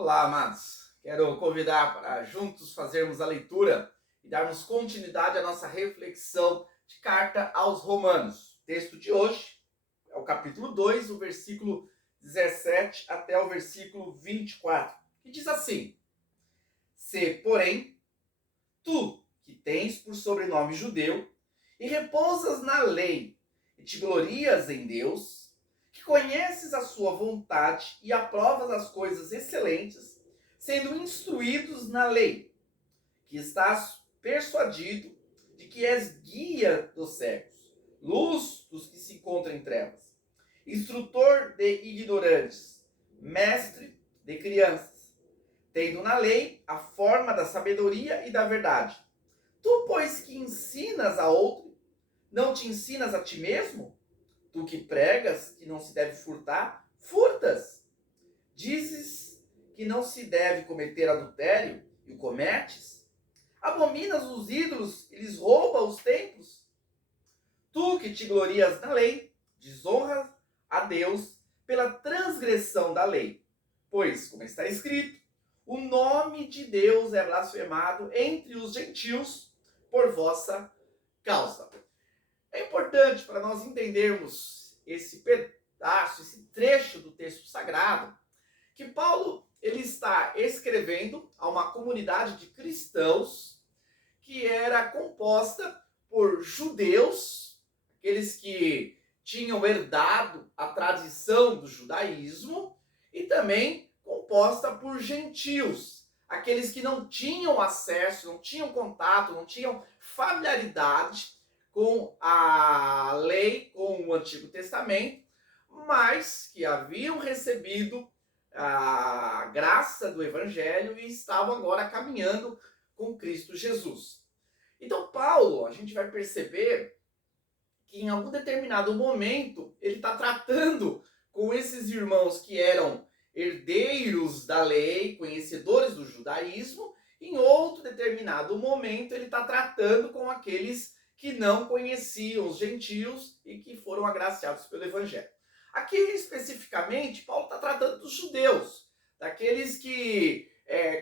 Olá, amados. Quero convidar para juntos fazermos a leitura e darmos continuidade à nossa reflexão de carta aos Romanos. O texto de hoje é o capítulo 2, o versículo 17 até o versículo 24, que diz assim: Se, porém, tu, que tens por sobrenome judeu, e repousas na lei, e te glorias em Deus, que conheces a sua vontade e aprovas as coisas excelentes, sendo instruídos na lei, que estás persuadido de que és guia dos cegos, luz dos que se encontram em trevas, instrutor de ignorantes, mestre de crianças, tendo na lei a forma da sabedoria e da verdade. Tu, pois, que ensinas a outro, não te ensinas a ti mesmo? Tu que pregas que não se deve furtar, furtas. Dizes que não se deve cometer adultério, e o cometes. Abominas os ídolos e lhes rouba os templos. Tu que te glorias na lei, desonras a Deus pela transgressão da lei. Pois, como está escrito, o nome de Deus é blasfemado entre os gentios por vossa causa. É importante para nós entendermos esse pedaço, esse trecho do texto sagrado, que Paulo ele está escrevendo a uma comunidade de cristãos que era composta por judeus, aqueles que tinham herdado a tradição do judaísmo, e também composta por gentios, aqueles que não tinham acesso, não tinham contato, não tinham familiaridade com a lei, com o Antigo Testamento, mas que haviam recebido a graça do Evangelho e estavam agora caminhando com Cristo Jesus. Então Paulo, a gente vai perceber que em algum determinado momento ele está tratando com esses irmãos que eram herdeiros da lei, conhecedores do judaísmo. Em outro determinado momento ele está tratando com aqueles que não conheciam os gentios e que foram agraciados pelo Evangelho. Aqui, especificamente, Paulo está tratando dos judeus, daqueles que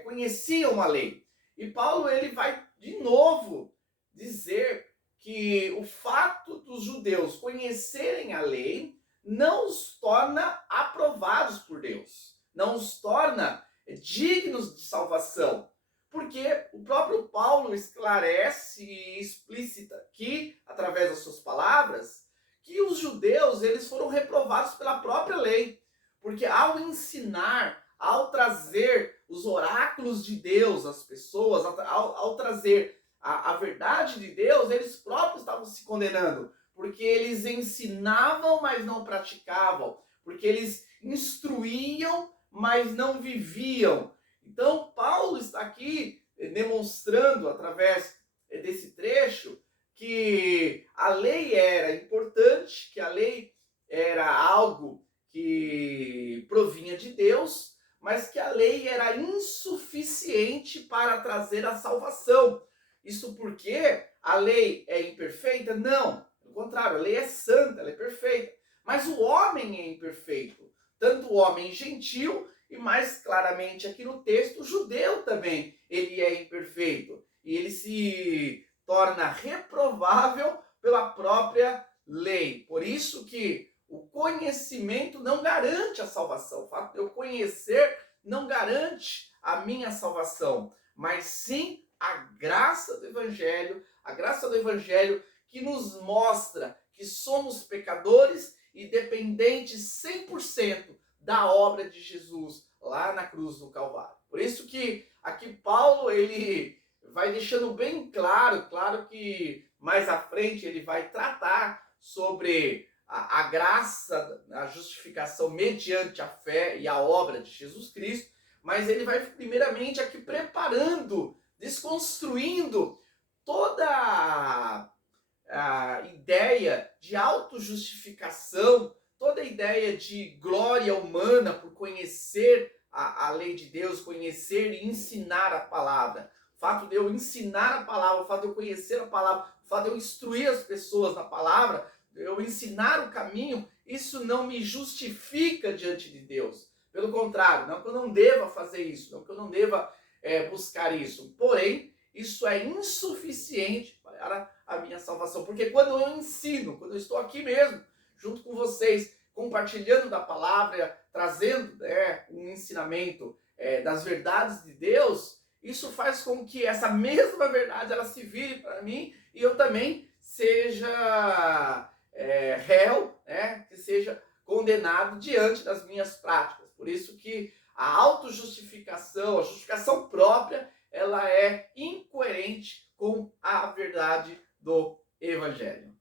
conheciam a lei. E Paulo ele vai, de novo, dizer que o fato dos judeus conhecerem a lei não os torna aprovados por Deus, não os torna dignos de salvação. Porque o próprio Paulo esclarece e explicita aqui, através das suas palavras, que os judeus eles foram reprovados pela própria lei. Porque ao ensinar, ao trazer os oráculos de Deus às pessoas, ao trazer a verdade de Deus, eles próprios estavam se condenando. Porque eles ensinavam, mas não praticavam. Porque eles instruíam, mas não viviam. Então, Paulo está aqui demonstrando, através desse trecho, que a lei era importante, que a lei era algo que provinha de Deus, mas que a lei era insuficiente para trazer a salvação. Isso porque a lei é imperfeita? Não, pelo contrário, a lei é santa, ela é perfeita. Mas o homem é imperfeito, tanto o homem gentil, e mais claramente aqui no texto, o judeu também, ele é imperfeito. E ele se torna reprovável pela própria lei. Por isso que o conhecimento não garante a salvação. O fato de eu conhecer não garante a minha salvação, mas sim a graça do Evangelho, que nos mostra que somos pecadores e dependentes 100% da obra de Jesus lá na cruz do Calvário. Por isso que aqui Paulo ele vai deixando bem claro que mais à frente ele vai tratar sobre a graça, a justificação mediante a fé e a obra de Jesus Cristo, mas ele vai primeiramente aqui preparando, desconstruindo toda a ideia de autojustificação, toda a ideia de glória humana por conhecer a lei de Deus, conhecer e ensinar a palavra. O fato de eu ensinar a palavra, o fato de eu conhecer a palavra, o fato de eu instruir as pessoas na palavra, de eu ensinar o caminho, isso não me justifica diante de Deus. Pelo contrário, não que eu não deva fazer isso, não que eu não deva buscar isso. Porém, isso é insuficiente para a minha salvação. Porque quando eu ensino, quando eu estou aqui mesmo, junto com vocês, compartilhando da palavra, trazendo um ensinamento das verdades de Deus, isso faz com que essa mesma verdade ela se vire para mim e eu também seja réu, que seja condenado diante das minhas práticas. Por isso que a autojustificação, a justificação própria, ela é incoerente com a verdade do Evangelho.